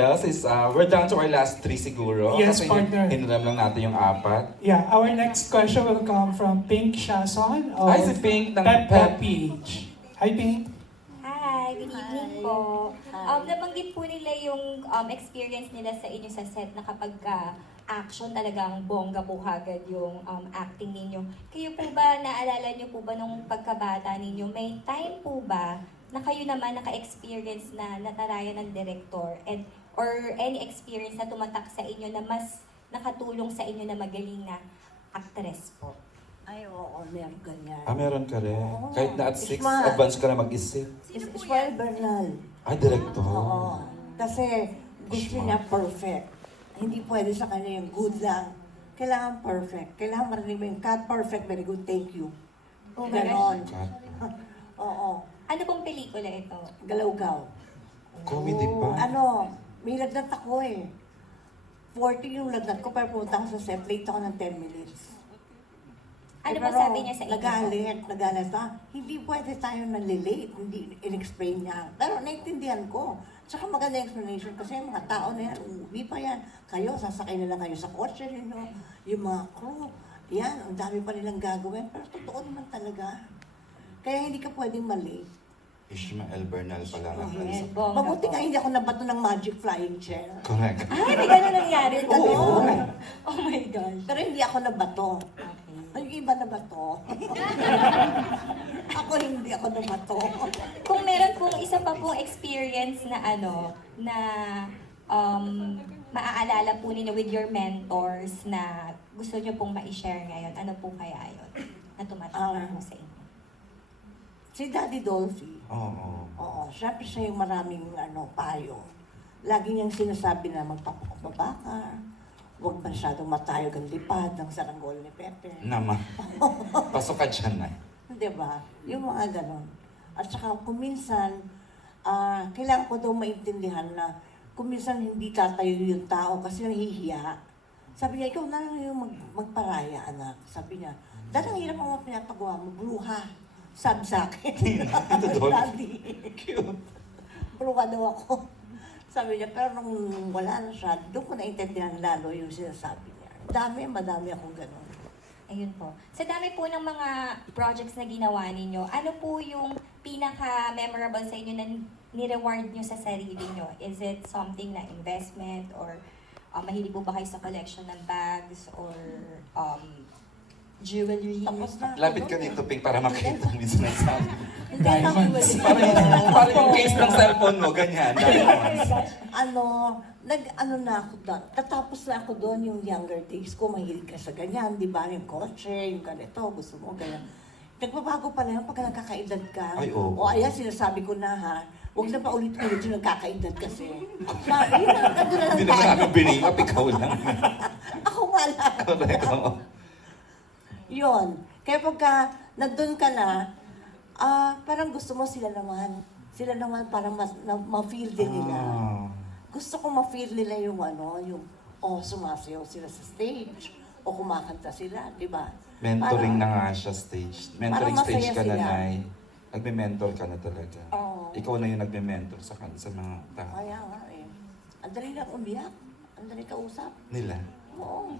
else is, we're down to our last 3 siguro. Yes, kasi partner. hinulam lang natin yung 4. Yeah, our next question will come from Pink Shason of Hi, si Pink ng Pep Pep. Page. Hi, Pink. Hi, good evening po. Nabanggit po nila yung experience nila sa inyo sa set na kapag action talagang bongga po agad yung acting ninyo. Kayo po ba, naalala niyo po ba nung pagkabata ninyo, may time po ba na kayo naman naka-experience na natarayan ng director and or any experience na tumatak sa inyo na mas nakatulong sa inyo na magaling na actress po? Ay, oo, meron ganyan. Meron ka rin. Oo. Kahit na at 6, Isma. advance ka na mag-isip. Ismael Bernal. Director. Oo. Kasi gusto Isma. niya perfect. Hindi pwede sa kanya yung good lang. Kailangan perfect. Kailangan marinig mo yung cut perfect, very good, thank you. Oh my Ganon. Cut. Oo. Ano pong pelikula ito? Galaw-gaw. Comedy pa. Ano, may lagnat ako eh. 40 yung lagnat ko, pero pumunta ako sa set, late ako ng 10 minutes. Ano Eh, po pero sabi niya sa inyo? Nagalit na, hindi pwede tayo nalilate, hindi in-explain niya. Pero naintindihan ko. Tsaka maganda yung explanation kasi yung mga tao na yan, uuwi pa yan. Kayo, sasakay na lang kayo sa kotse ninyo. Yung mga crew, yan, ang dami pa nilang gagawin. Pero totoo naman talaga. Kaya hindi ka pwedeng mali. Ishmael Bernal pala. ang Yes, nasa- bongga Mabuti po. nga hindi ako nabato ng magic flying chair. Correct. Ay, may gano'n nangyari. Oo. Oh my gosh. Pero hindi ako nabato. Okay. Ay, yung iba nabato. Ako hindi ako nabato. Kung meron pong isa pa pong experience na ano, na maaalala po ninyo with your mentors na gusto nyo pong ma-share ngayon, ano po kaya yun na tumatak po sa inyo? Si Daddy Dolphy, Oo. oo, syempre siya yung maraming payo. Lagi niyang sinasabi na magpapakumbaba ka, huwag masyadong matayog ang lipad ng saranggol ni Pepe. Naman. Pasok ka dyan na. Di ba? Yung mga ganon. At saka kung minsan, kailangan ko daw maintindihan na kung minsan hindi tatayo yung tao kasi nahihiya. Sabi niya, ikaw na lang yung magparaya, anak. Sabi niya, dahil ang hirap ang mga pinapagawa mo, bruha. Sabi sa akin. Ito doon. Daddy. Cute. Bruha daw ako. Sabi niya, pero nung wala na siya, doon ko naintindihan lalo yung sinasabi niya. Madami akong ganon. Ayun po. Sa dami po ng mga projects na ginawa ninyo, ano po yung pinaka-memorable sa inyo na ni-reward nyo sa sarili nyo? Is it something na investment or mahilig po ba kayo sa collection ng bags or jewelry? Tapos na. Lapit ka dito, Pink, para makita mo yung sinasabi. Hindi, Diamonds. Parang yung case ng cellphone mo, ganyan. Diamonds. Nag-ano na ako doon. Tatapos na ako doon yung younger days ko. Mahilig ka sa ganyan, di ba? Yung kotse, yung ganito, gusto mo ganyan. Nagbabago pa lang pag nagkakaedad ka. Ay, oo. O ayan, sinasabi ko na ha. Huwag na pa ulit-ulit yung nagkakaedad kasi. Yun na, nandun na lang Hindi naman tayo. namin biningap, ikaw lang. Ako nga lang. Correct, oo. Yun. Kaya pagka nandun ka na, parang gusto mo sila naman. Sila naman parang ma-feel din nila. Ah. Gusto ko ma-feel nila yung sumasayaw sila sa stage. O kumakanta sila, di ba? Mentoring na nga siya stage. Mentoring Parang stage masaya ka na, sila. Nay. Nagme-mentor ka na talaga. Oo. Ikaw na yung nagme-mentor sa mga tao. Kaya nga eh. Ang dali lang umiyak. Ang dali kausap. Nila. Oo.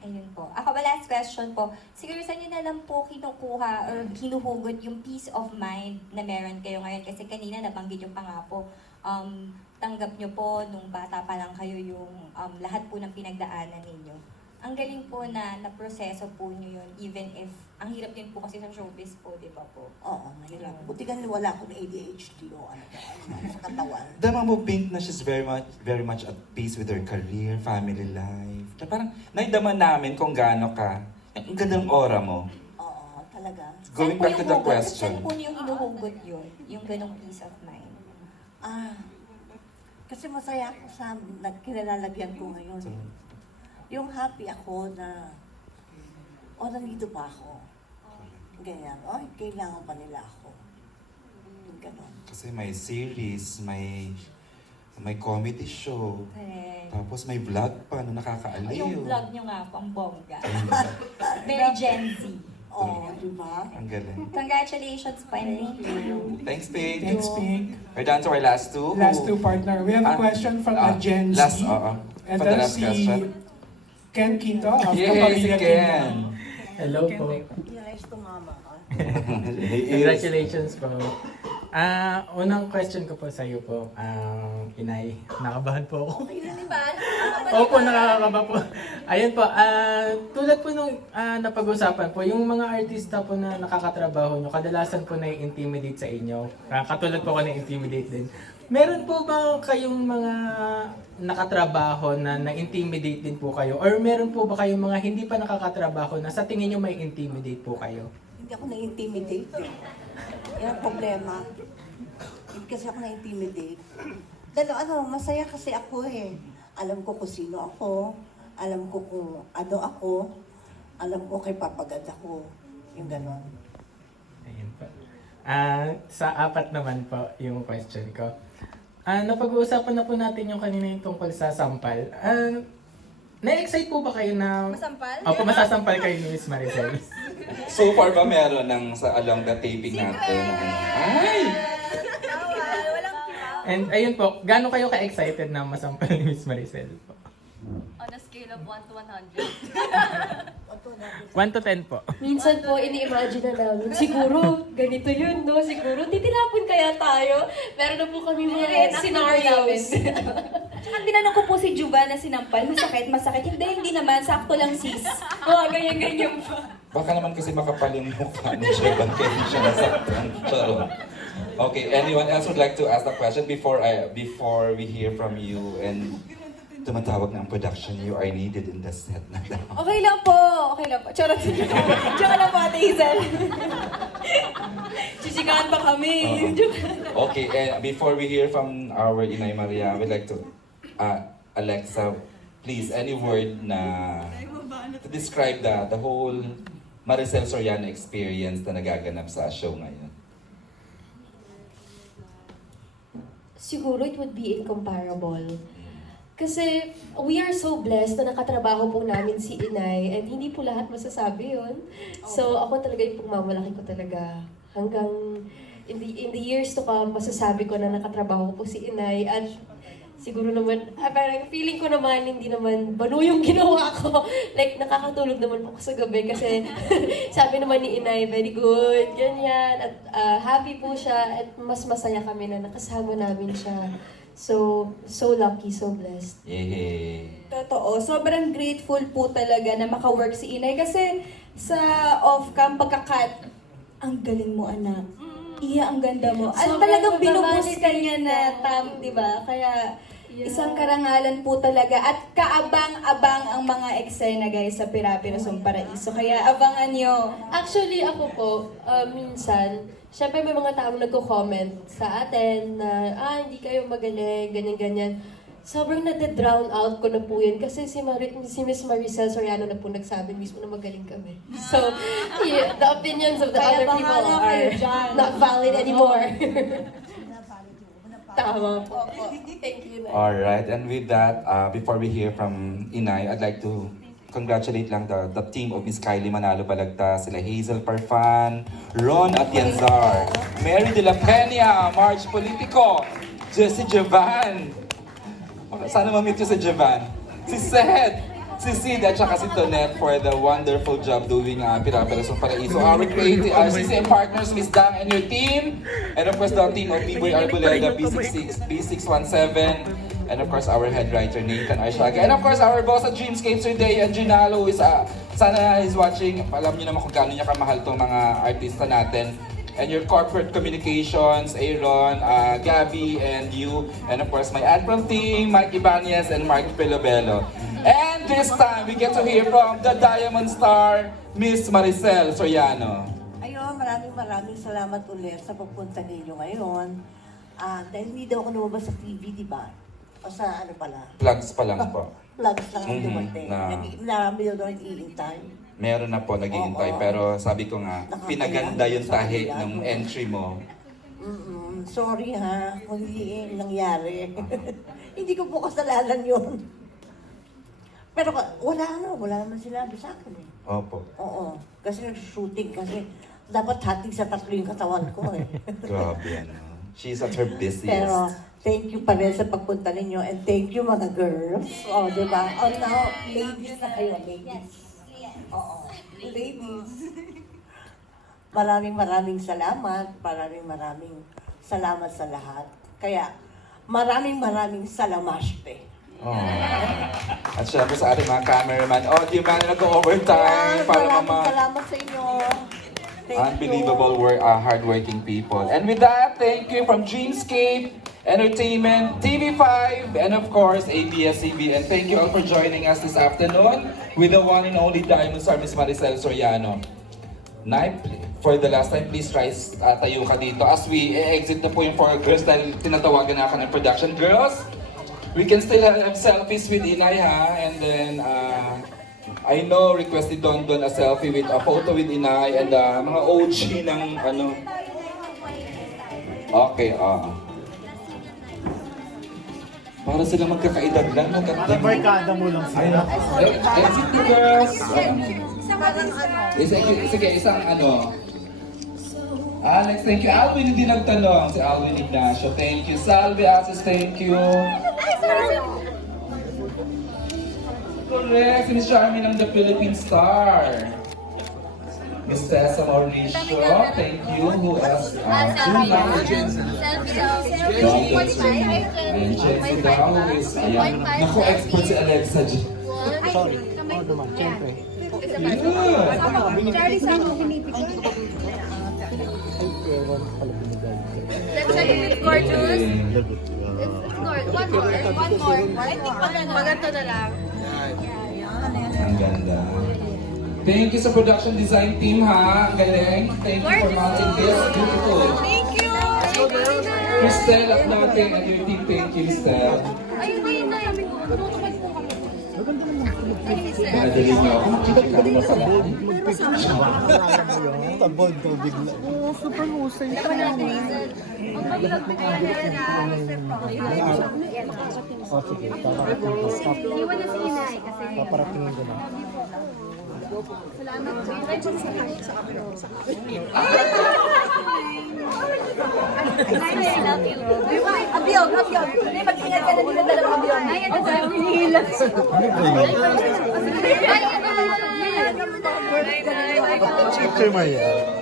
Ayun po. Ako ba last question po, siguro saan nyo na lang po kinukuha or hinuhugot yung peace of mind na meron kayo ngayon? Kasi kanina nabanggit yung pa nga po, tanggap nyo po nung bata pa lang kayo yung lahat po ng pinagdaanan ninyo. Ang galing po na naproseso po nyo yun, even if, ang hirap din po kasi sa showbiz po, di ba po? Oo, mahirap. Buti ka wala akong ADHD o ano sa katawan. Dama mo, Pink, na she's very much at peace with her career, family life. Na parang naidama namin kung gaano ka. Ang gandang aura mo. Oo, talaga. Going Saan po back to yung the hugot? question. Saan po yung hinuhugot yun? Yung ganong peace of mind? Kasi masaya ako sa kinalalagyan ko ngayon. Yung happy ako na, nandito pa ako. Ganyan, kailangan pa nila ako. Yung ganon. Kasi may series, may comedy show. Correct. Tapos may vlog pa na nakakaaliw. Yung vlog nyo nga po, ang bongga. Very Gen Z. Oh, di ba? Ang galing. Congratulations po. and Thank you. Thanks, Pink. Thanks, Pink. We're down to our last two. Last two partner. We have a question from a Gen Z. Last, And for the that's last si question. Ken Quito of Yay, si Kapamilya Ken. Quinto. Hello po. Realize tumama ka. He is. Congratulations po. Unang question ko po sa iyo po, Inay, nakabahan po ako. Opo, nakakaba po. Ayun po, tulad po nung napag-usapan po, yung mga artista po na nakakatrabaho nyo, kadalasan po na-intimidate sa inyo. Katulad po ako na-intimidate din. Meron po ba kayong mga nakatrabaho na na-intimidate din po kayo? Or meron po ba kayong mga hindi pa nakakatrabaho na sa tingin nyo may intimidate po kayo? Hindi ako na-intimidate eh. Yan ang problema. Hindi kasi ako na-intimidate. Dahil masaya kasi ako eh. Alam ko kung sino ako. Alam ko kung ano ako. Alam ko kay papagad ako. Yung ganon. Ayun po. Sa apat naman po yung question ko. Napag-uusapan na po natin yung kanina yung tungkol sa sampal. Na-excite po ba kayo na... Masampal? Opo, masasampal kayo ni Miss Maricel. So far ba meron ng sa along the taping natin? Ay! Bawal, walang And ayun po, gaano kayo ka-excited na masampal ni Miss Maricel po? on a scale of 1 to 100. 1 to 10 po. Minsan po, ini-imagine na namin, siguro, ganito yun, no? Siguro, titilapon kaya tayo. Meron na po kami mga scenarios. Tsaka tinanong ko po si Juva na sinampal, masakit. Hindi naman, sakto lang sis. Oo, ganyan-ganyan po. Baka naman kasi makapal yung mukha ni Sheban kaya hindi siya nasaktan. Charot. Okay, anyone else would like to ask the question before we hear from you and tumatawag na ang production, you are needed in the set na daw. Okay lang po. Charot. Joke lang po, Ate Hazel. Sisikahan pa kami. Okay, and before we hear from our Inay Maria, we'd like to, Alexa, please, any word na to describe the whole Maricel Soriano experience na nagaganap sa show ngayon. Siguro it would be incomparable. Kasi we are so blessed na nakatrabaho po namin si Inay and hindi po lahat masasabi yun. So ako talaga yung pagmamalaki ko talaga hanggang in the years to come masasabi ko na nakatrabaho po si Inay at siguro naman, parang feeling ko naman hindi naman bano yung ginawa ko. Like nakakatulog naman po ako sa gabi kasi sabi naman ni Inay, very good, ganyan. At happy po siya at mas masaya kami na nakasama namin siya. So lucky, so blessed. Yay! Totoo. Sobrang grateful po talaga na maka-work si Inay kasi sa off-cam pagka-cut, ang galing mo anak. Iya, ang ganda mo. At Sobrang talagang binubus mababalidate ka niya na ko. di ba? Kaya Yeah. isang karangalan po talaga. At kaabang-abang ang mga eksena guys sa Pirapinosong Paraiso. Kaya abangan nyo. Actually, ako po, minsan, syempre may mga taong nagko-comment sa atin na, hindi kayo magaling, ganyan-ganyan. Sobrang nade-drown out ko na po yun kasi si Miss Maricel Soriano na po nagsabi mismo na magaling kami. So, yeah, the opinions of the Kaya other people bahala kayo are dyan. not valid anymore. Tama po. Thank you. Nay. Alright, and with that, before we hear from Inay, I'd like to congratulate lang the team of Miss Kylie Manalo Balagta, sila Hazel Parfan, Ron Atienzar, Mary de la Peña, Marge Politico, Jessie Javan. Sana ma-meet you si Javan. Si Seth, si Sid at saka si Tonette for the wonderful job doing Pirapinosong Paraiso. Our creative RCCM partners, Miss Dang and your team. And of course, the team of B-Boy Arboleda, B617. And of course, our head writer, Nathan Arshaga. And of course, our boss at Dreamscapes today, and Ginalo, is, sana is watching. Alam niyo naman kung gaano niya kamahal tong mga artista natin. And your corporate communications, Aaron, Gabby, and you. And of course, my admin team, Mike Ibanez and Mark Pilobello. And this time, we get to hear from the Diamond Star, Miss Maricel Soriano. Ayun, maraming salamat ulit sa pagpunta ninyo ngayon. Dahil hindi daw ako lumabas sa TV, di ba? O sa ano pala? Plugs pa lang po. Vlogs lang ang dumating. na- Marami daw nag-iintay. Meron na po naghihintay, Oo. pero sabi ko nga, pinaganda yung tahi ng entry mo. Sorry ha, kung hindi nangyari. Hindi ko po kasalanan yun. Pero wala naman sinabi sa akin eh. Opo. Oo. Kasi nag-shooting kasi dapat hati sa tatlo yung katawan ko eh. Grabe, ano. She's at her busiest. Pero thank you pa rin sa pagpunta ninyo and thank you mga girls. O, di ba? O, now, ladies na kayo, ladies. Oo. Ladies. Maraming salamat. Maraming salamat sa lahat. Kaya, maraming salamashpe. Oh. At syempre sa ating mga cameraman, di ba na nag-overtime para Maraming mama. salamat sa inyo. Thank Unbelievable work, hardworking people. And with that, thank you from Dreamscape Entertainment, TV5, and of course, ABS-CBN. Thank you all for joining us this afternoon with the one and only Diamond Star, Miss Maricel Soriano. Nay, for the last time, please try tayo ka dito as we exit na po yung 4 girls dahil tinatawagan na ako ng production. Girls, we can still have selfies with Inay ha, and then I know requested Don a selfie with a photo with Inay and mga OG ng ano. Okay, para sila magkakaedad lang, maganda. Barkada mo lang sila. Exit the girls. Sige, isang ano. Alex, thank you. Alvin hindi nagtanong. Si Alvin Ignacio, thank you. Salve Asis, thank you. Correct, si Miss Charmy ng The Philippine Star. Miss Tessa Mauricio, thank you. Who else? Ayan, Jency daw, who is, ayan. Naku, expert si Alexa dyan. Sorry. Naman, siyempre. Let's check if it's gorgeous. It's gorgeous. One more. I think maganda na lang. Ang ganda. Thank you sa production design team ha. Ang galing. Thank you for mounting this. Beautiful. Thank you! Cristel at natin and your team. Thank you, Cristel. Ayun na yun na. Madali na ako. Makikita mo sa lahat. Tabon, tubig na. Oh, sige. Iwan na si Inay kasi Paparatingin ko na. Abiyog! Hindi, mag-ingat ka na dito dalawang abiyog. Ay, ito sa hinihilang. Picture mo yan.